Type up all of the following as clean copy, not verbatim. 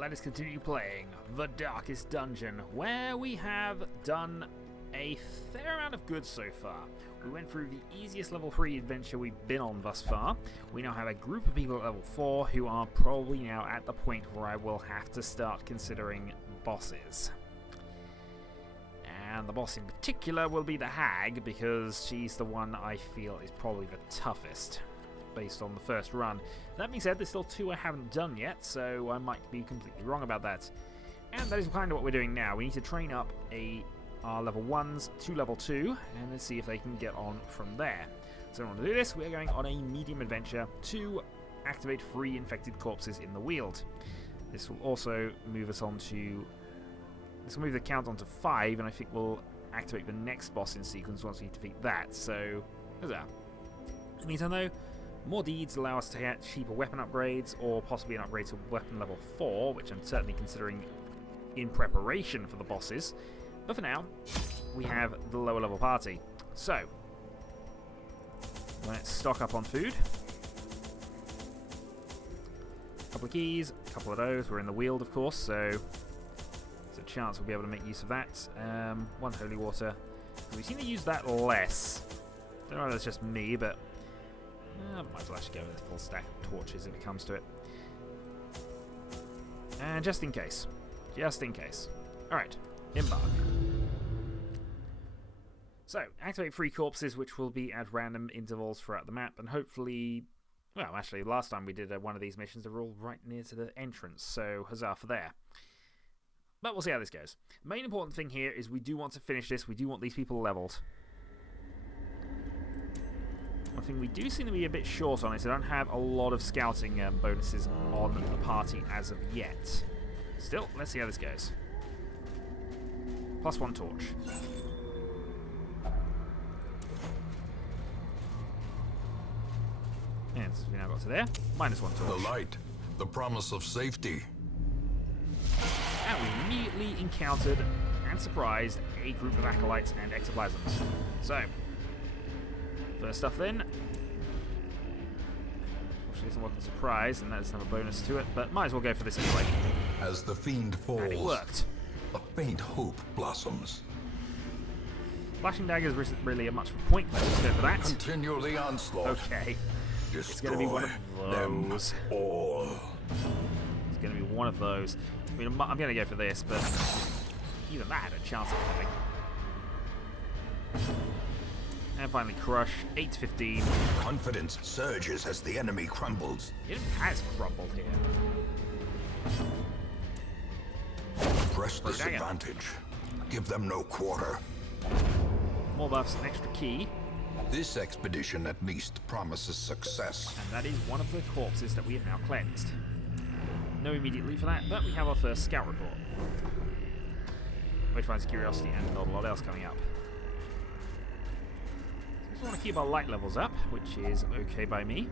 let us continue playing The Darkest Dungeon, where we have done a fair amount of good so far. We went through the easiest level 3 adventure we've been on thus far. We now have a group of people at level 4 who are probably now at the point where I will have to start considering bosses. And the boss in particular will be the Hag, because she's the one I feel is probably the toughest, based on the first run. That being said, there's still 2 I haven't done yet, so I might be completely wrong about that. And that is kind of what we're doing now. We need to train up our level 1s to level 2, and let's see if they can get on from there. So in order to do this, we are going on a medium adventure to activate 3 infected corpses in the Weald. This will also move us on to... This will move the count on to 5, and I think we'll activate the next boss in sequence once we defeat that. So, there's that. In the meantime, though, more deeds allow us to get cheaper weapon upgrades, or possibly an upgrade to weapon level 4, which I'm certainly considering in preparation for the bosses. But for now, we have the lower level party. So, let's stock up on food. A couple of keys, a couple of those. We're in the Weald, of course, so there's a chance we'll be able to make use of that. 1 holy water. We seem to use that less. Don't know if that's just me, but I might as well actually go with a full stack of torches if it comes to it. And just in case. Just in case. Alright, embark. So, activate 3 corpses, which will be at random intervals throughout the map, and hopefully... Well, actually, last time we did one of these missions, they were all right near to the entrance, so huzzah for there. But we'll see how this goes. The main important thing here is we do want to finish this, we do want these people leveled. One thing we do seem to be a bit short on is I don't have a lot of scouting bonuses on the party as of yet. Still, let's see how this goes. +1 torch. And we now got to there. -1 torch. The light, the promise of safety. And we immediately encountered and surprised a group of acolytes and ectoplasms. So, first stuff then. Unfortunately, it's not a surprise, and that doesn't have a bonus to it, but might as well go for this anyway. As the fiend falls, And it worked. a faint hope blossoms. Flashing daggers isn't really a much of a point, but let's go for that. Continue the onslaught. Okay. Destroy It's going to be one of those. them all. It's going to be one of those. I mean, I'm going to go for this, but even that had a chance of coming. And finally, crush. 8 to 15. Confidence surges as the enemy crumbles. It has crumbled here. Press this Dagger. advantage. Give them no quarter. More buffs, an extra key. This expedition at least promises success. And that is one of the corpses that we have now cleansed. No immediately for that, but we have our first scout report. Which finds curiosity and not a lot else coming up. So we just want to keep our light levels up, which is okay by me.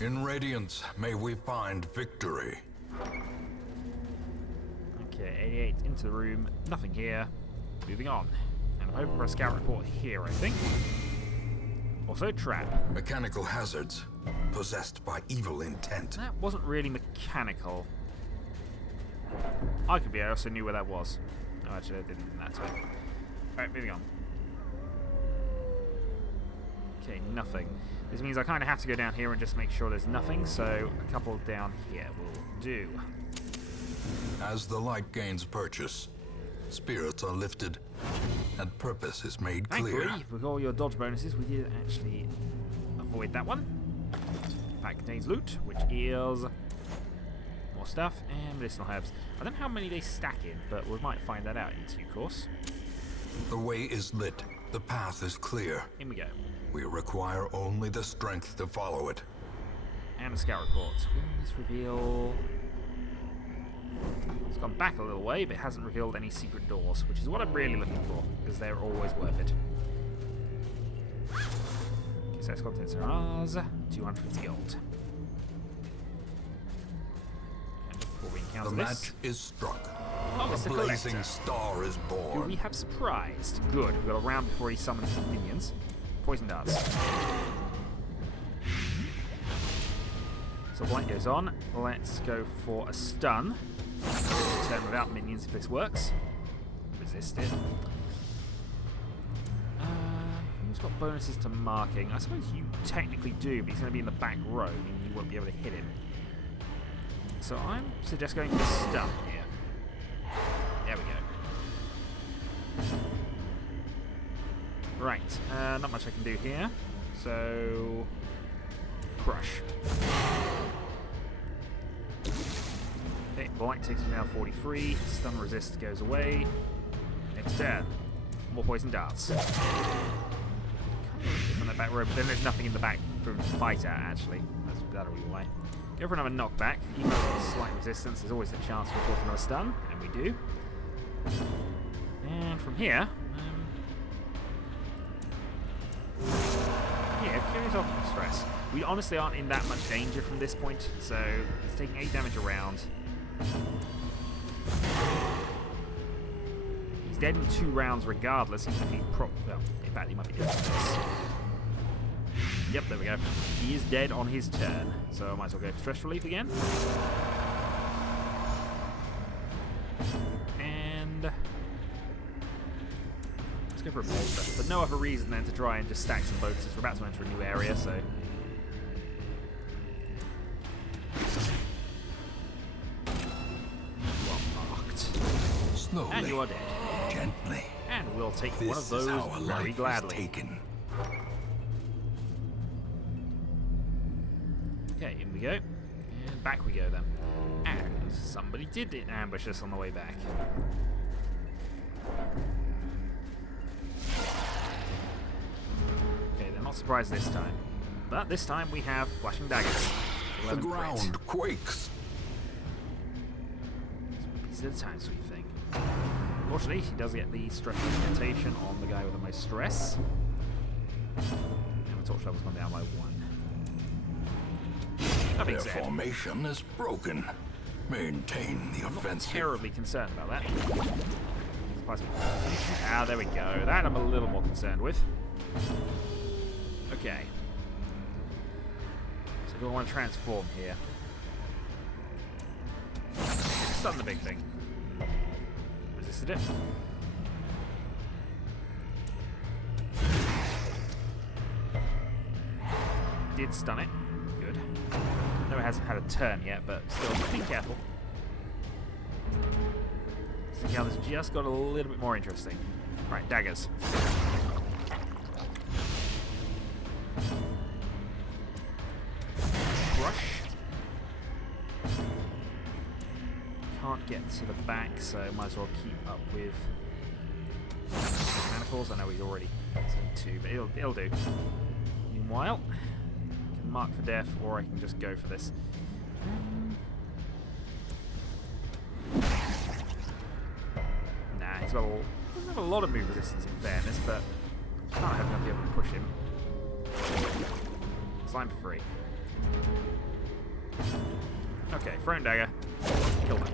In Radiance, may we find victory. Okay, 88 into the room, nothing here. Moving on. And I'm hoping for a scout report here, I think. Also, trap. Mechanical hazards, possessed by evil intent. That wasn't really mechanical. I also knew where that was. Oh, actually, I didn't that time. Alright, moving on. Okay, nothing. This means I kind of have to go down here and just make sure there's nothing, so a couple down here will do. As the light gains purchase, spirits are lifted, and purpose is made clear. Thankfully, with all your dodge bonuses, we did actually avoid that one. Pack contains loot, which is more stuff and medicinal herbs. I don't know how many they stack in, but we might find that out in due course. The way is lit, the path is clear. In we go. We require only the strength to follow it. And a scout report. Will this reveal... It's gone back a little way, but it hasn't revealed any secret doors, which is what I'm really looking for, because they're always worth it. Success contents are ours. 250 gold. And just before we encounter The this... match is struck. Oh, A Mr. blazing Collector. star is Who born. we have surprised. Good. We've got a round before he summons his minions. Poison darts. So blight goes on. Let's go for a stun. Turn without minions if this works. Resist it. Who's got bonuses to marking? I suppose you technically do, but he's going to be in the back row, meaning you won't be able to hit him. So I suggest going for a stun here. There we go. Right, not much I can do here. So, crush. Okay, blight takes me now 43. Stun resist goes away. Next turn. More poison darts. From the back row, but then there's nothing in the back for him to fight at, actually. That'll be why. Go for another knockback. Even though there's slight resistance, there's always a chance we'll go for another stun, and we do. And from here, yeah, carries off some stress. We honestly aren't in that much danger from this point, so he's taking 8 damage a round. He's dead in 2 rounds regardless, even if he well, in fact, he might be dead for this. Yep, there we go. He is dead on his turn, so I might as well go for stress relief again. And let's go for a bolster, but no other reason than to try and just stack some bonuses. We're about to enter a new area, so you are marked. Slowly, and you are dead. Gently. And we'll take This one of those is how a very life gladly. is taken. Okay, in we go. And back we go then. And somebody did ambush us on the way back. Okay, they're not surprised this time. But this time we have flashing daggers. The 11 ground crit. quakes. Piece at a time, sweet thing. Fortunately, she does get the stress augmentation on the guy with the most stress. And the torch level's gone down by 1. That being Their said, formation is broken. Maintain the I'm not offensive. terribly concerned about that. Ah, there we go. That I'm a little more concerned with. Okay. So do I want to transform here? Stun the big thing. Resisted it. Did stun it. Good. No, it hasn't had a turn yet, but still, just be careful. See how this just got a little bit more interesting. Right, daggers. Crush. Can't get to the back, so might as well keep up with manacles. I know he's already 2, but it'll do. Meanwhile, I can mark for death, or I can just go for this. Nah, he's got doesn't have a lot of move resistance in fairness, but I can't have enough to be able to push him. Slime for free. Okay, thrown dagger. Kill him.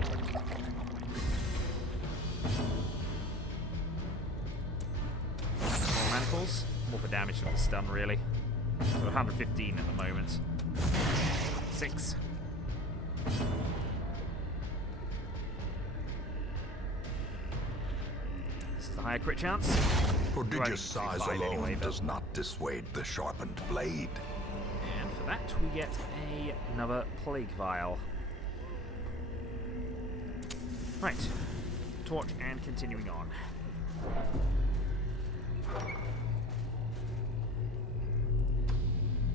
More manacles. More for damage than the stun, really. So 115 at the moment. 6. This is the higher crit chance. Prodigious size alone anyway, does not dissuade the sharpened blade. And for that, we get another plague vial. Right. Torch and continuing on.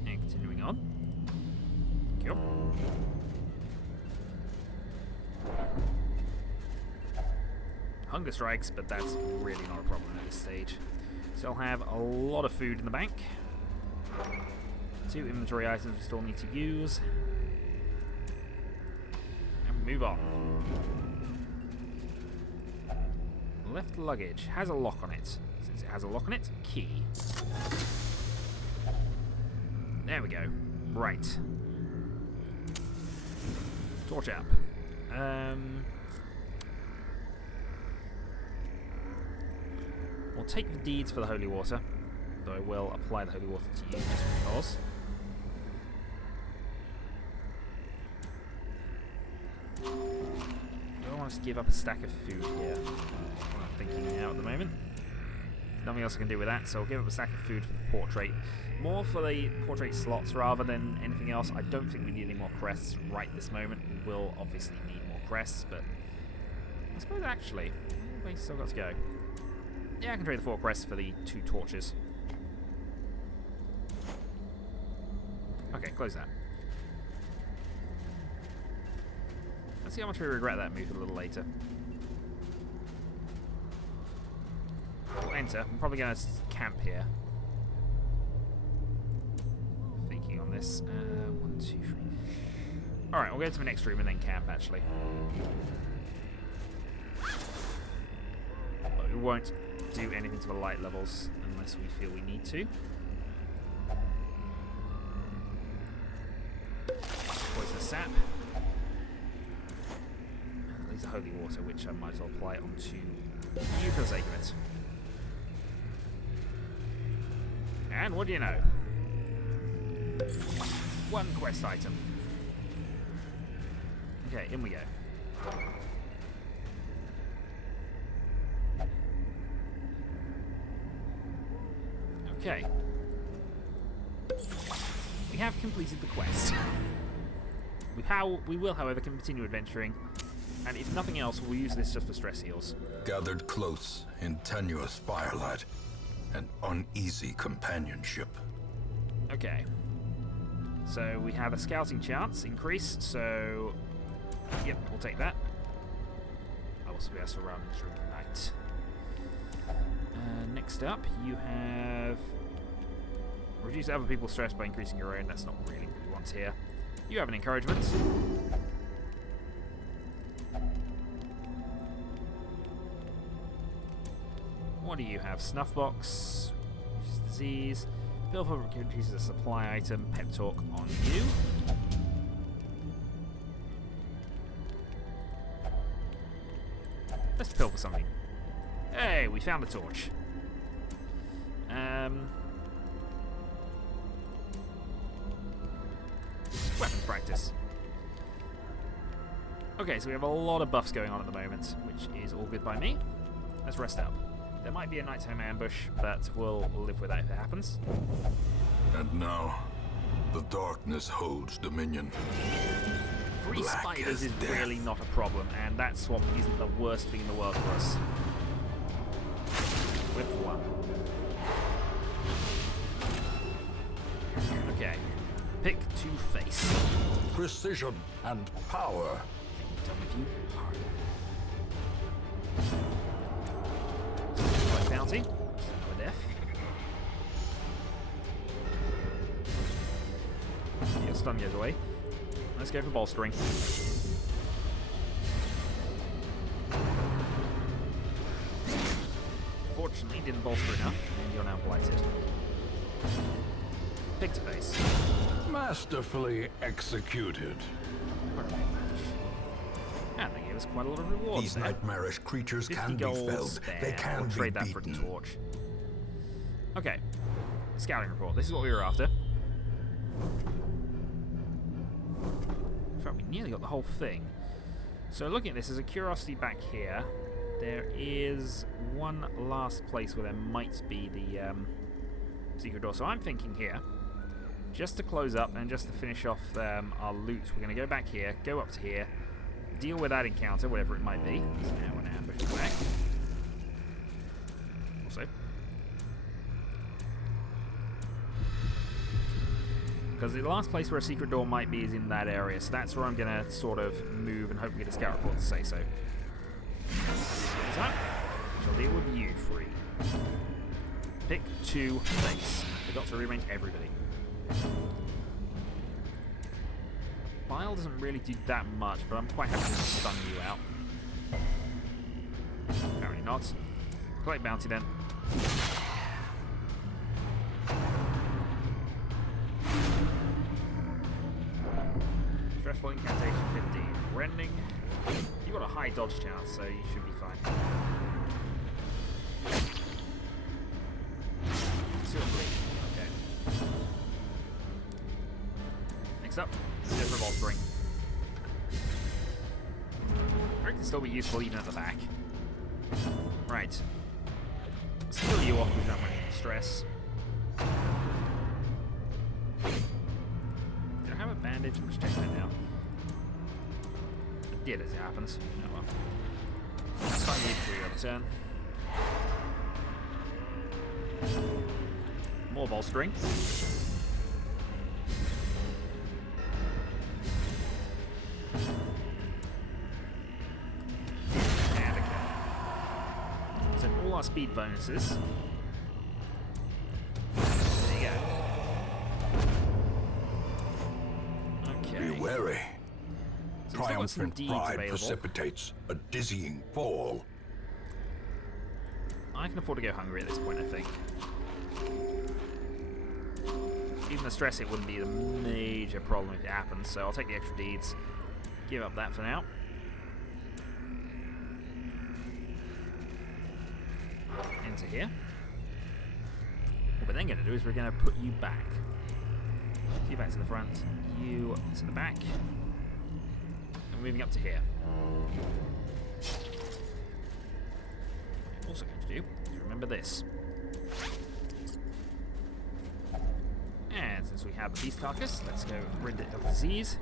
And continuing on. Thank you. Hunger strikes, but that's really not a problem at this stage. Still have a lot of food in the bank. 2 inventory items we still need to use. And move on. Left luggage has a lock on it. Since it has a lock on it, key. There we go. Right. Torch up. We'll take the deeds for the holy water, though I will apply the holy water to you just because. Do I want to give up a stack of food here? That's what I'm thinking now at the moment. Nothing else I can do with that, so I'll give up a stack of food for the portrait. More for the portrait slots rather than anything else. I don't think we need any more crests right this moment. We will obviously need more crests, but I suppose actually, we've still got to go. Yeah, I can trade the 4 crests for the 2 torches. Okay, close that. Let's see how much we regret that move a little later. We'll enter. I'm probably going to camp here. Thinking on this. 1, 2, 3. Alright, we'll go to the next room and then camp, actually. But we won't do anything to the light levels unless we feel we need to. Poison sap. And these are holy water, which I might as well apply onto you for the sake of it. And what do you know? 1 quest item. Okay, in we go. Okay. We have completed the quest. We will, however, continue adventuring, and if nothing else, we'll use this just for stress heals. Gathered close in tenuous firelight and uneasy companionship. Okay. So we have a scouting chance increase, so yep, we'll take that. I will also be able to run during the night. Next up, you have reduce other people's stress by increasing your own. That's not really what we want here. You have an encouragement. What do you have? Snuffbox, disease, pill for reduces a supply item, pep talk on you. Let's pill for something. Hey, we found a torch. Weapons practice. Okay, so we have a lot of buffs going on at the moment, which is all good by me. Let's rest up. There might be a nighttime ambush, but we'll live with that if it happens. And now, the darkness holds dominion. 3 Black spiders as is death. really not a problem, and that swap isn't the worst thing in the world for us. With 1. Okay. Pick to face. Precision and power. Done with you. Hard. Bounty. Another death. Your stun goes away. Let's go for bolstering. Fortunately, didn't bolster enough, and you're now blighted. Pick to face. Masterfully executed. And they gave us quite a lot of rewards These there. nightmarish creatures 50 can be gold felled. spare. They can We'll be trade that for beaten. the torch. Okay. Scouting report. This is what we were after. In fact, we nearly got the whole thing. So looking at this, there's a curiosity back here. There is one last place where there might be the secret door. So I'm thinking here, just to close up and just to finish off our loot, we're going to go back here, go up to here, deal with that encounter, whatever it might be. So now an ambush is back. Also. Because the last place where a secret door might be is in that area, so that's where I'm going to sort of move and hopefully get a scout report to say so. So, shall deal with you, free. Pick to face. Forgot to rearrange everybody. Bile doesn't really do that much, but I'm quite happy to stun you out. Apparently not. Collect bounty then. Stressful incantation 15. Rending. You've got a high dodge chance, so you should be fine. Seal bleed. Okay. Next up, let's go for bolstering. Strength can still be useful even at the back. Right. Let's kill you off with that much stress. Do I have a bandage? I'm just checking it now. I did, as it happens. Oh well. That's fine, you for your turn. More bolstering. And okay. So all our speed bonuses. There you go. Okay. Be wary. So we've still got some Triumphant deeds pride available. precipitates a dizzying fall. I can afford to go hungry at this point, I think. Even the stress, it wouldn't be the major problem if it happens, so I'll take the extra deeds. Give up that for now. Into here. What we're then going to do is we're going to put you back. You back to the front, you to the back. And moving up to here. What I'm also going to do is remember this. And since we have the beast carcass, let's go rid it of disease.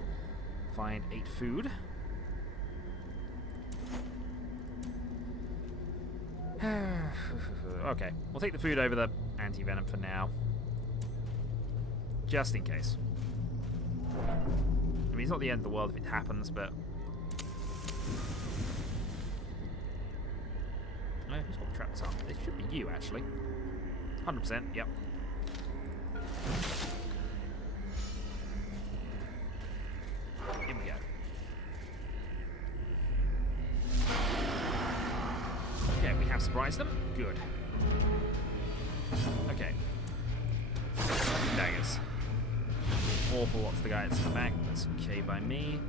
Find 8 food. Okay, we'll take the food over the anti-venom for now. Just in case. I mean, it's not the end of the world if it happens, but... Oh, who's got the traps up? It should be you, actually. 100%, yep. Here we go. Okay, we have surprised them. Good. Okay. Daggers. Awful lots of the guy that's in the back. That's okay by me.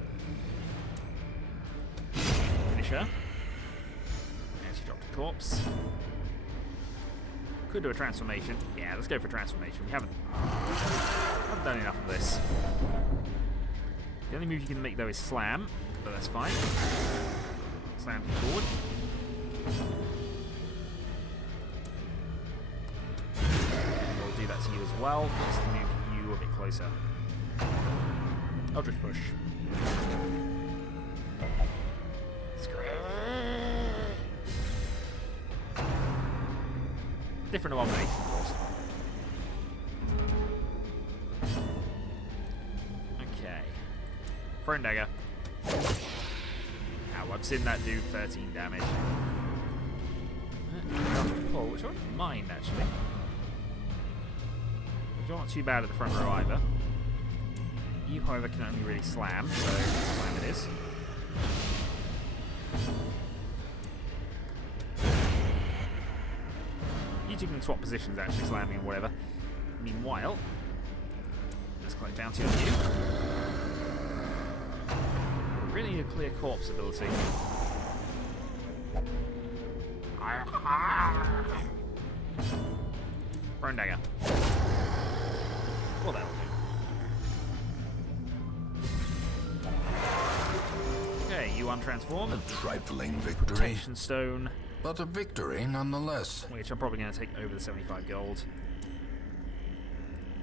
Finish her. And she dropped a corpse. Could do a transformation. Yeah, let's go for transformation. We haven't done enough of this. The only move you can make though is slam, but that's fine. Slam forward. We'll do that to you as well. Just to move you a bit closer. Eldritch push. Screw. Different abomination, of course. Okay. Throne dagger. Ow, I've seen that do 13 damage. Pull, which I wouldn't mind actually. You're not too bad at the front row either. You, however, can only really slam, so slam it is. You two can swap positions, actually, slamming and whatever. Meanwhile, let's collect bounty on you. We really need a clear corpse ability. Throne dagger. Well, that'll do. Okay, you untransform. A trifling victory, Protection stone, but a victory nonetheless. which I'm probably going to take over the 75 gold.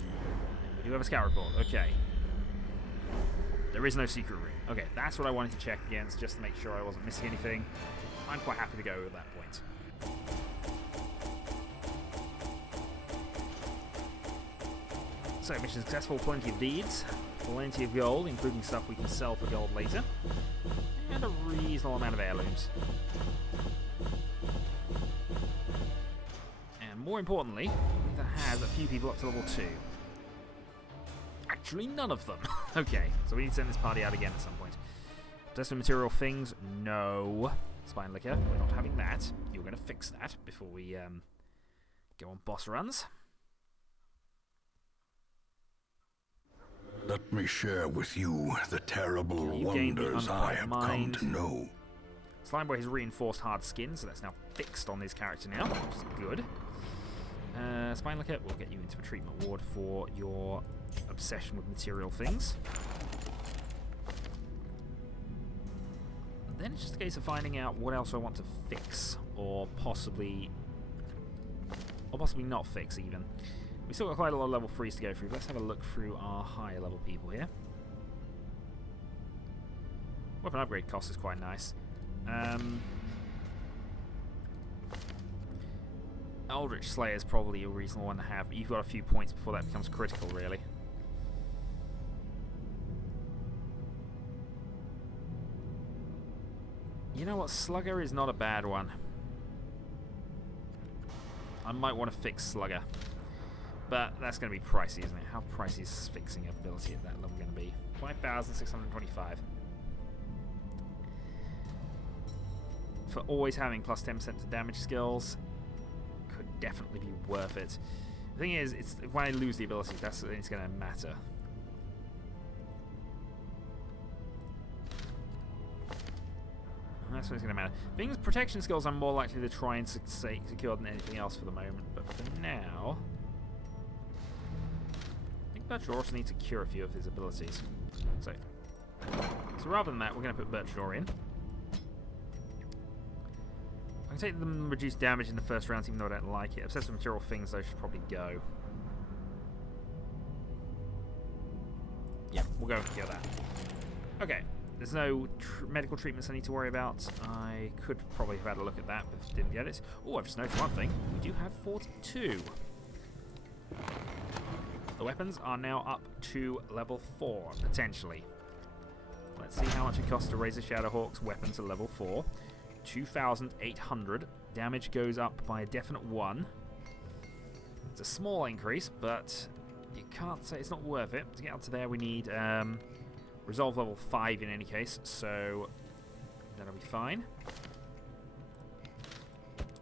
And we do have a scout report. Okay. There is no secret room. Okay, that's what I wanted to check against, just to make sure I wasn't missing anything. I'm quite happy to go at that point. So, mission successful, plenty of deeds, plenty of gold, including stuff we can sell for gold later, and a reasonable amount of heirlooms. And more importantly, that has a few people up to level 2. Actually, none of them. Okay, so we need to send this party out again at some point. Possessive material things, no. Spine liquor, we're not having that. You're going to fix that before we go on boss runs. Let me share with you the terrible You gained the wonders I unquiet have mind. come to know. Slimeboy has reinforced hard skin, so that's now fixed on his character now, which is good. Spine liquor, we'll get you into a treatment ward for your obsession with material things. Then it's just a case of finding out what else I want to fix, or possibly not fix even. We still got quite a lot of level 3s to go through. Let's have a look through our higher level people here. Weapon upgrade cost is quite nice. Eldritch Slayer is probably a reasonable one to have, but you've got a few points before that becomes critical, really. You know what? Slugger is not a bad one. I might want to fix Slugger. But that's going to be pricey, isn't it? How pricey is fixing ability at that level going to be? 5,625. For always having plus 10% to damage skills, could definitely be worth it. The thing is, it's when I lose the ability, that's when it's going to matter. That's when it's going to matter. Things, protection skills I'm more likely to try and secure than anything else for the moment, but for now, I think Birchdaw also needs to cure a few of his abilities. So rather than that, we're going to put Birchdaw in. I can take them reduced damage in the first round, even though I don't like it. Obsessive material things, though, should probably go. Yeah, we'll go and cure that. Okay. There's no medical treatments I need to worry about. I could probably have had a look at that, but didn't get it. Oh, I've just noticed one thing. We do have 42. The weapons are now up to level 4, potentially. Let's see how much it costs to raise a Shadowhawk's weapon to level 4. 2,800. Damage goes up by a definite 1. It's a small increase, but you can't say it's not worth it. To get up to there, we need... Resolve level 5 in any case, so that'll be fine.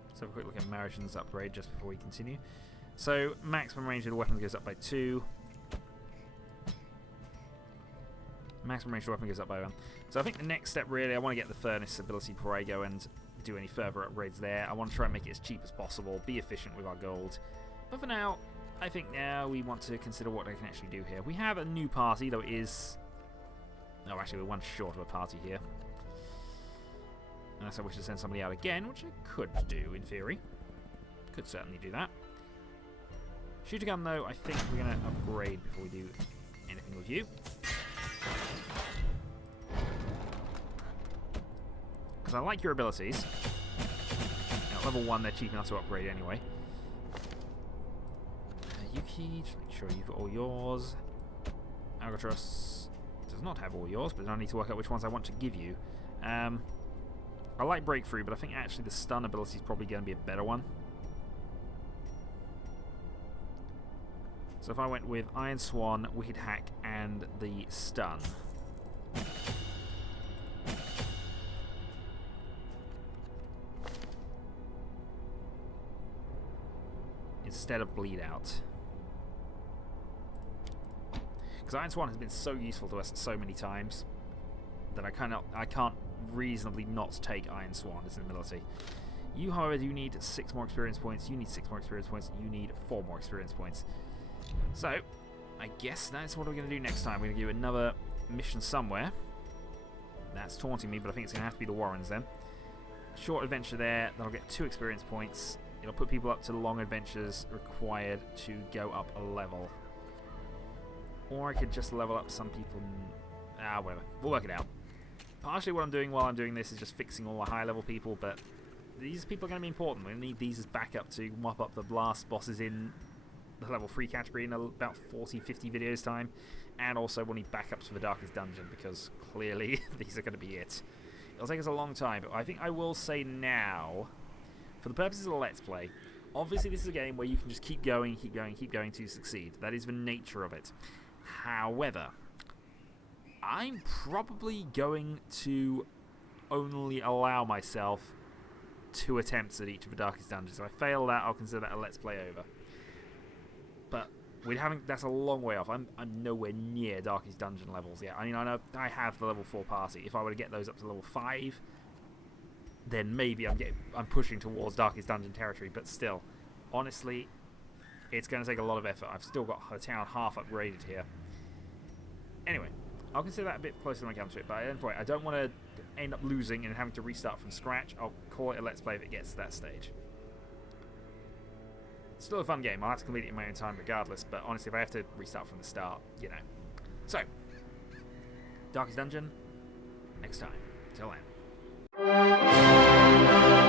Let's have a quick look at Marigen's upgrade just before we continue. So, maximum range of the weapon goes up by 2. Maximum range of the weapon goes up by 1. So I think the next step really, I want to get the Furnace ability before I go and do any further upgrades there. I want to try and make it as cheap as possible, be efficient with our gold. But for now, I think now we want to consider what I can actually do here. We have a new party, though it is... No, actually, we're one short of a party here. Unless I wish to send somebody out again, which I could do, in theory. Could certainly do that. Shooter gun, though, I think we're going to upgrade before we do anything with you. Because I like your abilities. Now, level 1, they're cheap enough to upgrade anyway. Yuki, just make sure you've got all yours. Alcatraz does not have all yours, but I need to work out which ones I want to give you. I like Breakthrough, but I think actually the stun ability is probably going to be a better one. So if I went with Iron Swan, Wicked Hack, and the stun. Instead of Bleed Out. Because Iron Swan has been so useful to us so many times that I can't reasonably not take Iron Swan as an ability. You, however, do need 6 more experience points. You need 6 more experience points. You need 4 more experience points. So, I guess that's what we're going to do next time. We're going to do another mission somewhere. That's taunting me, but I think it's going to have to be the Warrens then. Short adventure there. That'll get 2 experience points. It'll put people up to long adventures required to go up a level. Or I could just level up some people. Whatever. We'll work it out. Partially what I'm doing while I'm doing this is just fixing all the high level people, but these people are going to be important. We need these as backup to mop up the blast bosses in the level 3 category in about 40-50 videos time. And also we'll need backups for the Darkest Dungeon, because clearly these are going to be it. It'll take us a long time, but I think I will say now, for the purposes of the Let's Play, obviously this is a game where you can just keep going, keep going, keep going to succeed. That is the nature of it. However, I'm probably going to only allow myself 2 attempts at each of the Darkest Dungeons. If I fail that, I'll consider that a Let's Play over. But that's a long way off. I'm nowhere near Darkest Dungeon levels yet. I mean, I know I have the level 4 party. If I were to get those up to level 5, then maybe I'm pushing towards Darkest Dungeon territory. But still, honestly, it's going to take a lot of effort. I've still got the town half upgraded here. Anyway, I'll consider that a bit closer when I come to it. But at any point, I don't want to end up losing and having to restart from scratch, I'll call it a Let's Play if it gets to that stage. It's still a fun game. I'll have to complete it in my own time regardless, but honestly, if I have to restart from the start, you know. So, Darkest Dungeon, next time. Till then.